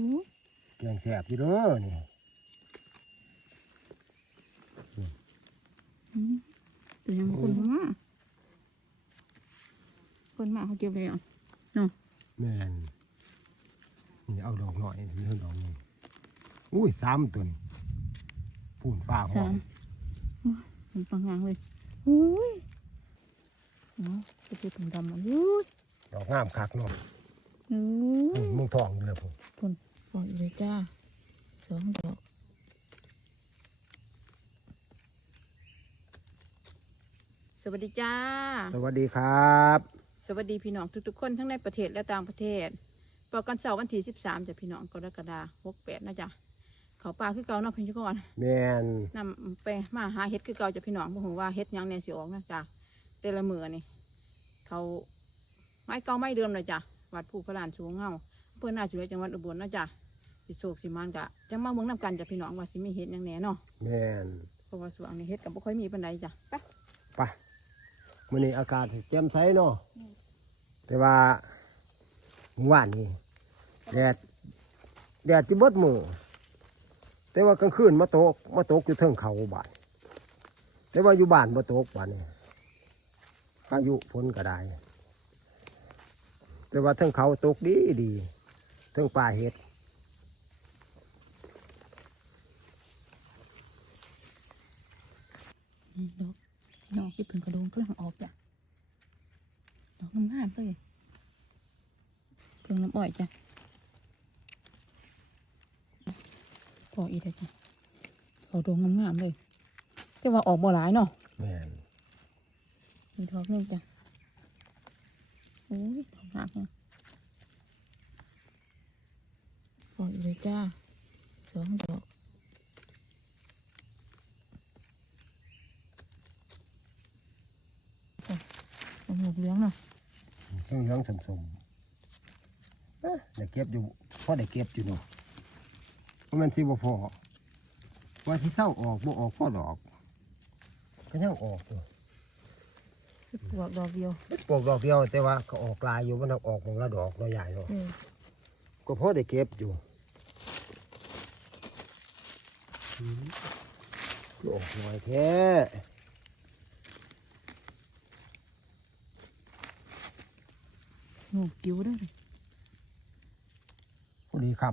อู้แกงแสบอยู่เด้อนี่อืมตัวยังคนมาคนมาเขาเก็บเลยอะแม่นนี่เอาดอกหน่อยนี่เท่าดอกนี้อุ้ยสามตัวนี่ปูนฟ้าหอสามมเป็นปังงางเลยอุ้ยเนาะจะเป็นถุงดำอะอุ้ยดอกงามคักเนาะอุ้อืยมมึงทองเลยผม พ่นบอกอีกเลยจ้าสองดอกสวัสดีจ้า สวัสดีครับ สวัสดีพี่น้องทุกๆคนทั้งในประเทศและต่างประเทศปอกันเสาร์วันที่สิบสามจ้ะพี่น้องกรกฎาหกแปดนะจ๊ะเขาป่าคือเก่าเนาะพี่ก่อนแม่นนำไปมาหาเฮ็ดคือเก่าจ้ะพี่น้องบ่ฮู้ว่าเฮ็ดหยังแน่สิออกนะจ๊ะแต่ละมือนี่เขาไม้เก่าไม้เดิมเลยจ้ะวัดผู้พระลานสูงเฮาเพื่อนน่าช่วยจังหวัดอุบลนะจ๊ะ สิโศกสิมันกะจังมาเมืองนํกันจ้ะพี่น้องว่าสิมีเฮ็ดหยังแหน่เนาะแม่นเพราะว่าส่วนนี้เฮ็ดก็บ่ค่อยมีปานใดจ้ะไปไปมื้อนี้อากาศแจ่มใสเนาะอืมแต่ว่าเมื่อวานนี้แดดแดดที่เบดมือแต่ว่ากลางคืนมาตกมาตกอยู่เทิงเขาบ้านแต่ว่าอยู่บ้านมาตกบ้านนี่พายุฝนก็ได้แต่ว่าเทิงเขาตกดีดีเทิงป่าเห็ด อืม ดอกพี่น้องที่เพิ่งกระโดงกำลังออกจ้ะดอกงามๆเลยเพิ่งน้ำอ้อยจ้ะพออีกแล้วจ้ะเขาดงงามๆเลยแต่ว่าออกบ่หลายเนาะแม่นมีดอกหนึงจ้ะโอ้ยดอกหนักเนี่ยพออีกเลยจ้าสองดอกจ้ะเอา หมวกเหลี้ยงเนาะเทิงเหลืองสมสมๆเอ๊ะได้เก็บอยู่พอได้เก็บอยู่เนาะเพราะมันสิบ่พอว่าที่เศร้าออกบ่ออกพ่อดอก ก็ยังออกอยู่ปลวกดอกเดียวปลูกดอกเดียวแต่ว่าก็ออกลายอยู่มันออกของละดอกละใหญ่เนาะเออก็พอได้เก็บอยู่อืมก็ออกน้อยแท้ หนูกิ้วเด้วยพอดีค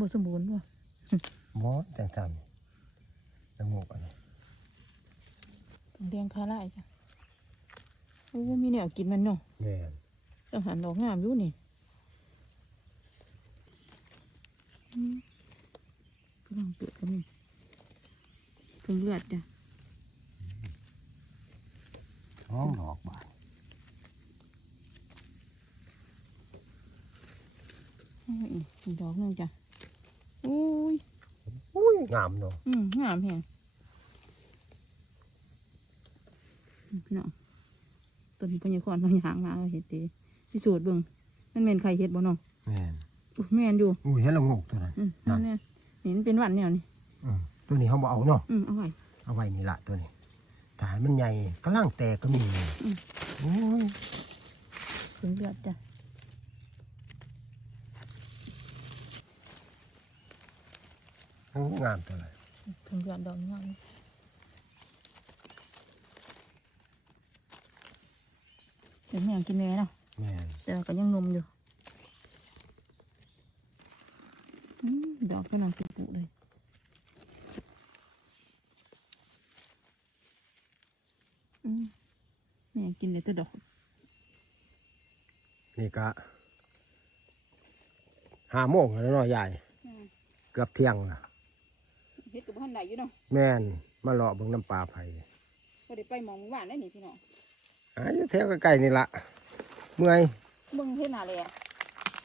บ่สมบูรณ์บ่ำหมอแต่งทำแล้วงกอันนี้ต้องเลี้ยงคาไล่จ้ะโอ้มีแนวกินมันเนาะแม่นต้องหันดอกงามอยู่นี่อืมกำลังเปิดก็มีเพิ่งเลือดจ้ะ ท้องดอกบานโอ้ยอีกดอกหนึงจ้ะโอ้ยอุ้ยงามเนาะอืมงามแฮงอืมพี่น้องต้นปัญญาคอนมาหยางมาเห็ดตีพิสูจน์เบิ่งมันแม่นใครเห็ดบ่เนาะแม่นอุ๊ยแม่นอยู่อุ้ยเห็นและงกตัวนั้นอืมนั่นเนี่ยเห็นเป็นหวันแนวนี่อืมตัวนี้เขาบอกเอาเนาะอืมเอาไว้เอาไว้นี่ละตัวนี้ ถ้าให้มันใหญ่กำลังแตกก็มีเลยอืมโอ้ยเพิ่งเลือดจ้ะงามตัวเลยเพิ่งเลือดดอกงามเดี๋ยวแม่งกินแม่เนาะแม่นแต่ว่าก็ยังนมอยู่อืมดอกก็นำติดปุเลยอืม แม่กินเลยตัวดอก นี่ก็ห้าโมงแล้วเนาะใหญ่เกือบเที่ยงละเฮ็ดกับบ้านไหนอยู่เนาะแม่นมาเลาะเบิ่งน้ำปลาไผ่พอได้ไปหมองหมู่บ้านได้นี่พี่น้องอายุแถวใกล้ๆนี่ละเมื่อยเบิ่งเฮ็ดหนาเลยอะ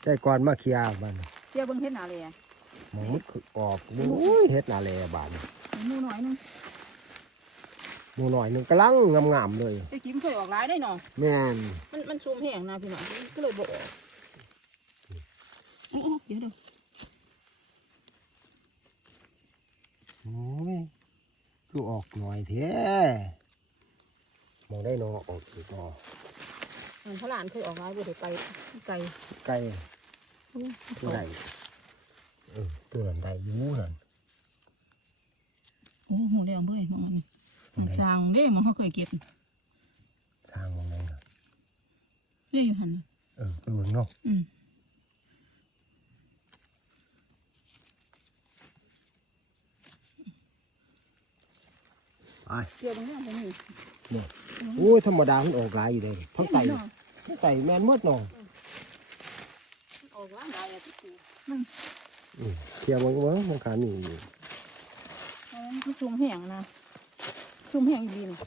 แต่ก่อนมาเคลียร์บ้านเดี๋ยวเบิ่งเฮ็ดหนาเลยอะหมองมุดคือออกโอ้ยเฮ็ดนาแลบานหมูหน่อยหนึง หมูหน่อยหนึงกำลังงามๆเลยแต่กิมเคยออกหลายได้เนาะแม่นมันมันซูมแห้งนะพี่น้องก็เลยบ่ออกอ๋อๆเดี๋ยวเดี๋ยวโอ้ยคือออกหน่อยแท้มองได้เนอออกอีกเนอมันพระหลานเคยออกร้ายบ่ได้ไปไกลไก่โอ้ตัวใดเออตัวนั้นได้อยู่นั่นโหหูแล้วเบ้ยมองมัน ตรงไหนจางเด้มองเขาเคยเก็บทางมองไงน่ะเด้อยู่หันน่ะเออไปเบิ่งเนาะอืมไปเกี่ยวตรงนี้ตรงนี้เนี่ยโอ้ยธรรมดามันออกหลายอยู่เลยทั้งไก่ทั้งไก่แมนหมดเนาะออกร้านได้อะที่คืออืมเที่ยวมันก็ว่ามันขานี่อยู่อันนั้นคือซุ่มแห้งนะ ซุ่มแห้งดีนะ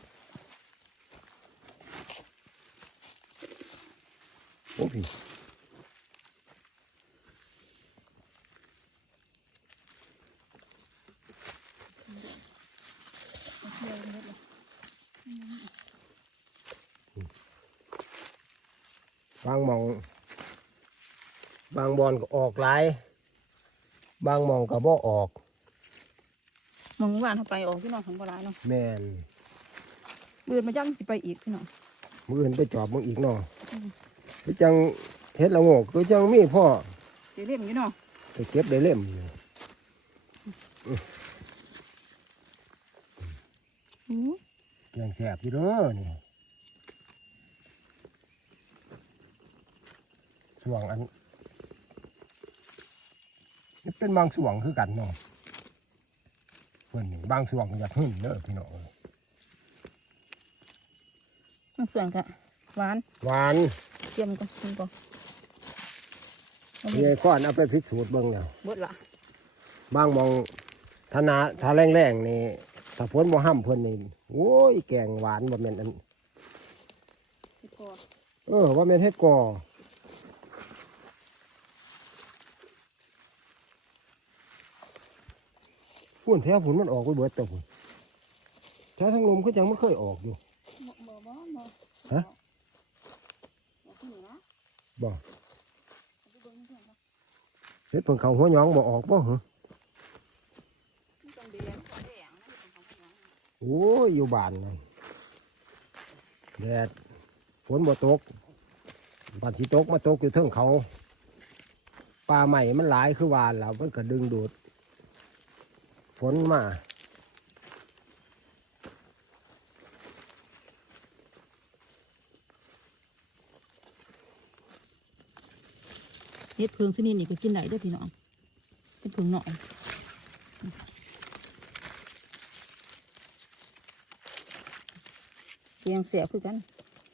โอ้พี่เกี่ยวกันหมดเลยบางมอง บางบอลก็ออกหลาย บางมองก็บ่ออก มองว่านเขาไปออกพี่น้องของโบราณเนาะแม่นเบือนมาย่างสิไปอีกพี่น้องมืออื่นไปจอบมึงอีกเนาะอืมคือจังเฮ็ดละโงกคือจังมีพ่อเดี๋ยวเล่มอยู่เนาะไปเก็บได้เล่มอยู่อู้ยังแสบอยู่เด้อนี่ส่วงอันนี่เป็นบางส่วงคือกันเนาะเพื่อนนี่บางส่วงก็อยากหึ่นเด้อพี่น้องเอ้ยมันเสื่องกะหวานหวานเกี่ยมกันกินก่อนเอานี่เบิ่งก้อนเอาไปพิสูจน์เบิ่งแล้วเบิดละบางมองธนาถ้าแรงๆนี่ถ้าพ้นบ่ห้ำเพิ่นนี่โอ้ยแกงหวานบ่แม่นอันพี่พอเออว่าแม่นเฮ็ดกอ พุ่นแถวพุ่นมันออกไปเบิดแต่พุ่นแถวทางลมก็ยังไม่เคยออกอยู่บ่บ่บ่บ่ฮะเอาที่นี่นะบ่เอาไปเบิ่งเพื่อนเนาะเฮ็ดเพิ่นเขาหัวหยองบ่ออกบ่เหรอมันต้องเดียนต้องแดงนะนี่เป็นของพี่น้องโอ้ยอยู่บ้านนั่นแดดฝนบ่ตกบัดสิตกมาตกอยู่เทิงเขาป่าใหม่มันหลายคือวานแล้วมันก็ดึงดูดฝ นมาเฮ็ดเพิงสนิทนี่ก็กินได้เด้วยพี่น้องเฮ็ดเพิงหน่อยเกียงเสียบคือกัน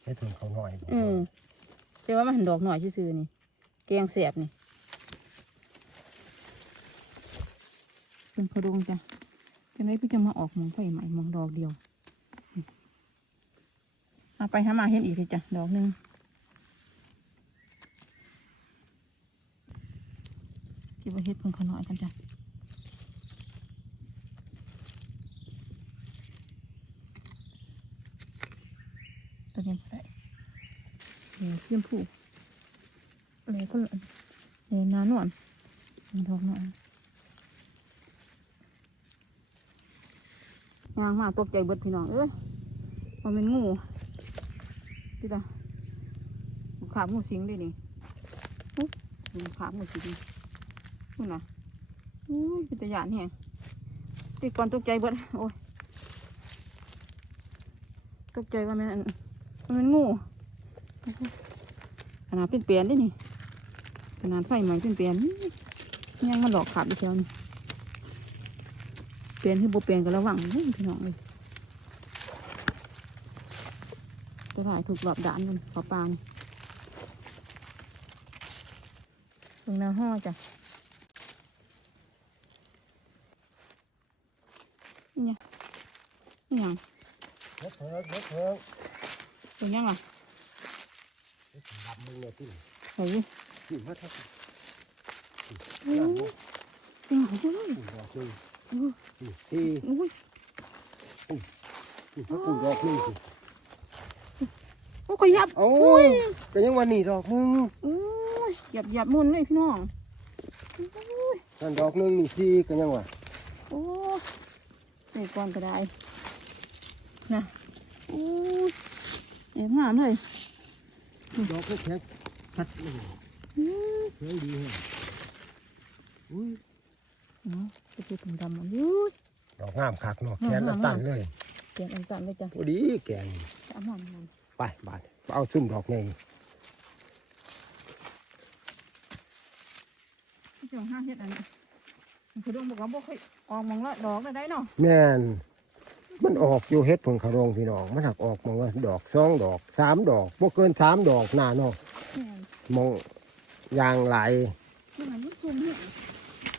ให้ถึงเขาหน่อยบ่เออแต่ว่ามันหันดอกหน่อยซื่อๆนี่เกียงเสียบนี่ เป็นกระดงจ้ะจังไรพี่จะมาออกมองไฟใหม่มองดอกเดียวเอาไปหามาเห็นอีกเลยจ้ะดอกหนึ่งเก็บไว้เฮ็ดเพิ่งขน่อยกันจ้ะตัวนี้ไปเดี๋ยวเทียมผูอะไรก็เลยเลยนาหนวลดอกหน่อย ยางมาตกใจเบิดพี่น้องเอ้ยมันเป็นงูที่ตาขาบงูสิงเลยนี่อุ๊ยนี่ขาบงูสิงนู่นน่ะอุ้ยเป็นตะยานแฮงตีก่อนตกใจเบิดโอ้ยตกใจว่ามันมันเป็นงูขนาดเป็นเปลี่ยนได้นี่ขนาดไฟใหม่เป็นเปลี่ยนยังมันหลอกขาบอยู่แถวนี้ เปลี่ยนคือบ่เปลี่ยนกันระหว่างเด้อพี่น้องเลยจะถ่ายถูกหลอบด่านกันขอปลานี่ตรงหน้าห้อจ้ะนี่ไงนี่ยังเฮ็ดเถิงเฮ็ดเถิงตรงยังล่ะเฮ็ดดำมึงเนี่ยที่เฮ้ยที่มาทักอู้ยังไงเฮ้ยที่ดอกนึง อู้ที่ที่อุ้ยที่พักกูดอกนึงสิโอ้ก็ยับโอ้ยก็ยังวันนี้ดอกนึงอู้ยหยับหยับมุนเลยพี่น้องนั่นดอกนึงนี่ที่ก็ยังว่าโอ้ใส่ก่อนก็ได้นะโอ้ยเอ็มงามเลยดอกก็แข็งชัดเลยแข็งดีแฮะอุ้ย เนาะจะเป็นถุงดำมันยุ้ยดอกงามคักเนาะแขนละตันเลยเสียงอันสั่นเลยจ้ะพอดีแกงสามหอมมันไปบาดเอาซุ่มดอกไงที่จังห้าเฮ็ดอันนี้มันคือดงบอกว่าบ่เคยออกมองละดอกได้ได้เนาะแม่นมันออกอยู่เฮ็ดผลขะโรงพี่น้อง มันหักออกมองว่าดอกสองดอกสามดอกบ่เกินสามดอกหน้าเนาะแม่นมองยางไหลายที่มันมันซุ่มเนี่ย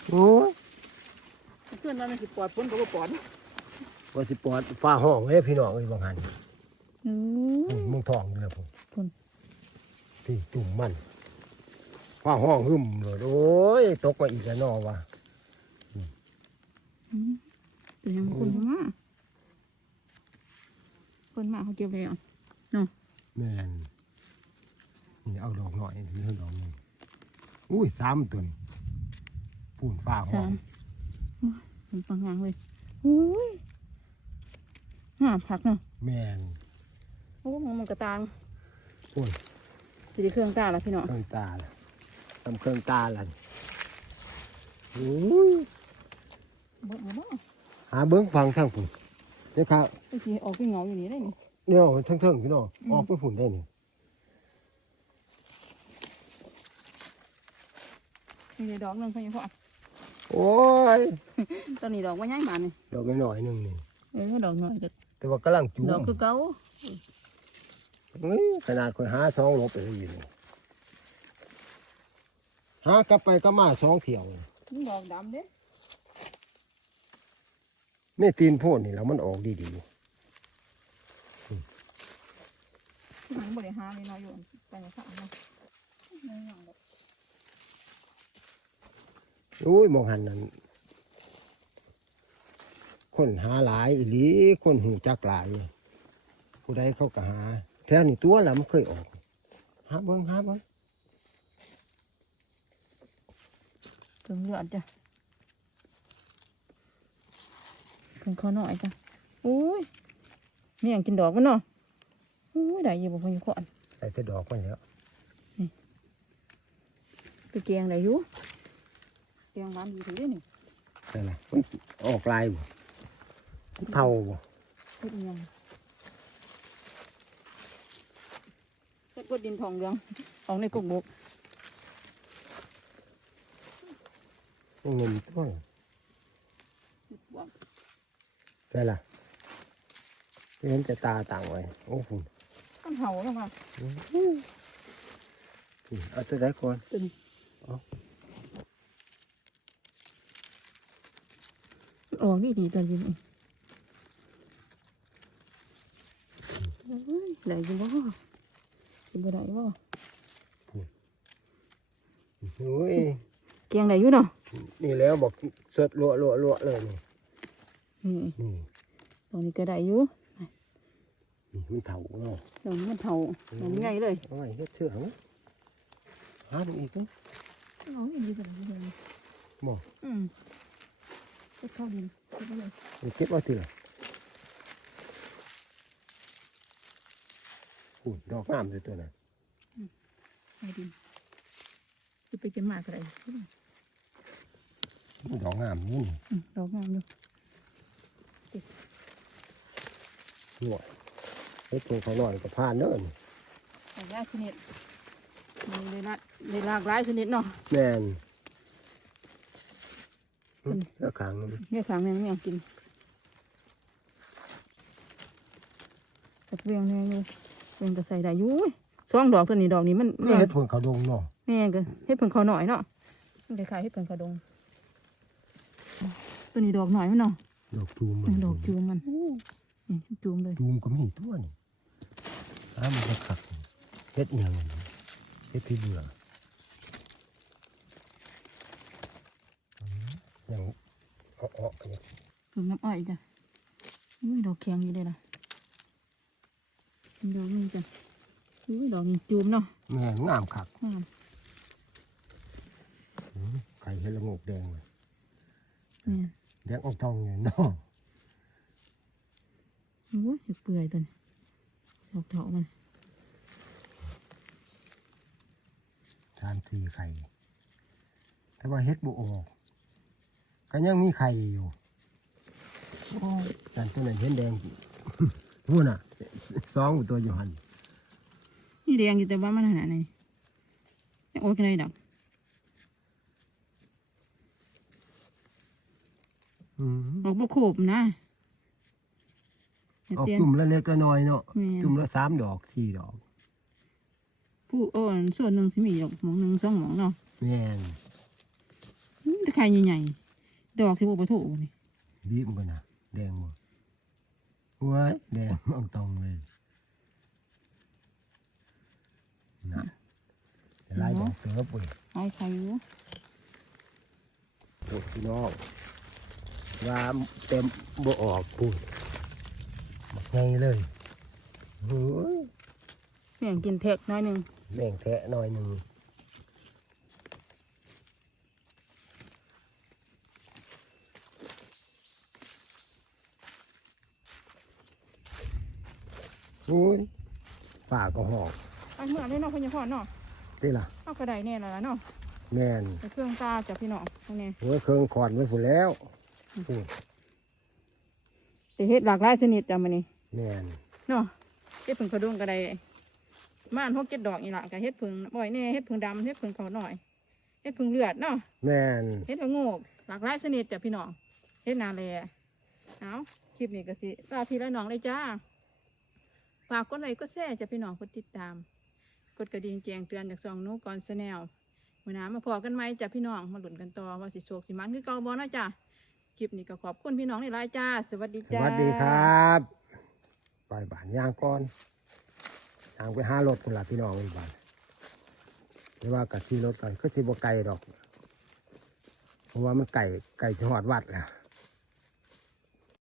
โอ้ย เพื่อนเราเนี่ยสิปลอดฝนก็บ่ปลอดว่าสิปอดฟ้าห้องเอ้ยพี่น้องเอ้ยบางหันอือืมมึงทองเด้อผมพุ่น พี่ตุ่มมันฟ้าห้องหึมเลยโอ้ยตกมาอีกแล้วเนอว่ะเป็นยังคนมาคนมาเขาเก็บเลยอะแม่นนี่เอาดอกหน่อยนี่เอาดอกหนึงอุ้ยสามตัวนี่ปูนฟ้าห้อสางม มันปังงางเลยโอ้ยงามคักเนาะแม่นโอ้มันมันกระตางโอ้ยสิได้เครื่องตาละพี่น้องเครื่องตาล่ะทำเครื่องตาล่ะอุ้ยเบิ่งเอาบ่หาเบิ้งฟังทางฝุ่นนี่ครับไอ้สิออกไปเหงาอยู่นี่ได้นี่เนี่ยทั้งเทิงพี่น้องอืมออกไปฝุ่นได้นี่นี่ได้ดอกหนึงเพิ่นยังพอ โอ้ยตอนนี้ดอกว่าใหญ่บานนี่ดอกน้อยๆหนึงนี่เออดอกน้อยก็แต่ว่ากำลังจุ่มดอกคือเก่าเฮ้ยขนาดคนหาสองลบไปเลยอยู่นี่หากลับไปก็มาสองเที่ยวนี่ดอกดำเด้นี่ตีนโพ่นนี่แล้วมันออกดีที่มันบ่ได้หาเลยน้อยอยู่ไปในสระเนาะไม่หยังดอกๆโอ้ยมองหันนั้นคนหาหลายอีหลีคนหูจักหลายผู้ใดเขาก็หา แถวนี้ตัวละมันเคยออก หาเบิ้งหาเบิ้งเพิ่งเลือดจ้ะเพิ่งขอหน่อยจ้ะโอ้ยมีหยังกินดอกมันเนาะโอ้ยได้อยู่บ่เพิ่นอยู่ก่อนใส่แต่ดอกมันแล้วไปแกงได้อยู่ แกงหวานดีถึงได้นี่ใช่ละมันออกลายบ่เท่าบ่เฮ็ดอิหยังเฮ็ดกดดินทองเหลืองออกในกุกบกเงินตัวใช่ละเห็นแต่ตาต่างไว้โอ้โหมันเห่าแล้วค่ะเอาตัวไหนก่อนตัวนี้เอา ออกนี่ดีตอนเย็นนี่เอ้ยไหลกินบ่กินบ่ได้บ่โอ้ยเกียงได้อยู่เนาะนี่แล้วบอกสดลวลวลวเลยนี่นี่นี่ตอนนี้ก็ได้อยู่นี่มันเถาเนาะดอกนี้มันเห่าดอกนี้ใหญ่เลยเอาไว้เฮ็ดเชื่องหาดูอีกเนาะเอาอีกดีกว่านี้เลยบอกอืม เก็บเข้าดินเก็บไว้เลยเดี๋ยวเก็บไว้ทีละโอ้ยดอกงามเลยตัวนั้นในดินจะไปเก็บหมากอะไรมันดอกงามนี่อืมดอกงามอยู่นี่หน่อยเฮ็ดตรงเขาหน่อยก็ผ่านเด้อนี่แต่ยาชนิดมีเลยละเลยหลากหลายชนิดเนาะแม่น อืมแล้วขางนึงเนี่ยขางแมงไม่อยากกินแต่เวียงแมงนี่เวียงก็ใส่ได้อยู่เว้ยสองดอกตัวนี้ดอกนี้มันก็แม่เฮ็ดผลเขาดงเนาะแม่ก็เฮ็ดเพิ่นเขาหน่อยเนาะมันได้ขายเฮ็ดเพิ่นเขาดง ตัวนี้ดอกหน่อยมันเนาะดอกจูมมัเออดอกจูมมันนี่จูมเลยจูมก็มีตัวนี่อ้ามันจะขักเฮ็ดอิหยังนี่เฮ็ดพี่เบื่ออื ยังเอาเอาๆอย่างถึงน้ำอ้อยจ้ะอุ้ยดอกแข็งอยู่เลยล่ะดอกนี้จ้ะอุ้ยดอกนี้จูมเนาะแม่งามคักงามอืมไข่เฮ็ดละโงกแดงเลยแม่นแดงออกทองเนี่ยเนาะโอ้ยเปื่อยตัวนี้ดอกเถามันสามสี่ไข่แต่ว่าเฮ็ดบ่ออก ก็ยังมีไข่อยู่โอ้ยแต่ตัวนั้นเห็นแดงพูดน่ะสองตัวอยู่หันนี่แดงอยู่แต่ว่ามันขนาดไหนจะโอ้ยกันเลยดอกอืมออกบ่โขบนะออกเตียนจุ่มละเล็กละน้อยเนาะแม่นจุ่มละสามดอกสี่ดอก ผู้อ่อนส่วนหนึ่งสิมีดอกหมองหนึ่งสองหมองเนาะแม่นอืมแต่ไข่ใหญ่ๆ ดอกที่บ่ประโถนี่บีบมันกันนะแดงหมดว้ายแดงมองตรงเลยนะหลายดอกเติบเว้ยไข่ไข่อยู่โอ้ยพี่น้องว่าเต็มบ่ออกปุ่นบักไงเลยเฮ้ยเสียงกินเทกน้อยหนึ่งแม่งแทะหน่อยหนึ่ง โอ้ยป่าก็หอกไอ้เมื่อนี่เนาะพี่ยาพรเนาะนี่ล่ะเอากระไดแน่แล้วล่ะเนาะแม่นไปเครื่องตาจากพี่น้องตรงนี้หัวเครื่องขอนไว้ผุนแล้วพูดแต่เฮ็ดหลากหลายชนิดจ้ะมันนี่แม่นเนาะเฮ็ดผึ่งกระดงกระไดม่านหกเจ็ดดอกนี่ล่ะกับเฮ็ดผึ่งบ่อยแน่เฮ็ดผึ่งดำเฮ็ดผึ่งขาวหน่อยเฮ็ดผึ่งเลือดเนาะแม่นเฮ็ดละโงกหลากหลายชนิดจ้ะพี่น้องเฮ็ดนาแลเอาคลิปนี้ก็สิลาพี่และน้องเลยจ้า ฝากกดไลค์กดแชร์จะพี่น้องกดติดตาม กดกระดิ่งแจ้งเตือนจากซองนูก่อนแนลมื่อน้ามาพอกันไหมจ้ะพี่น้องมาหลุนกันต่อว่าสิโชคสิมันคือเก่าบ่เนะจ้ะคลิปนี้ก็ขอบคุณพี่น้องในหลายจ้า สวัสดีสจ้า วัสดีครับไปบ้านย่างก่อนย่างไปห้ารถคนละพี่น้องอีกบ้านหรือว่ากับที่รถกันก็สิบไกลดอก เพราะว่ามันไก่ไก่ทอดวัดแหละ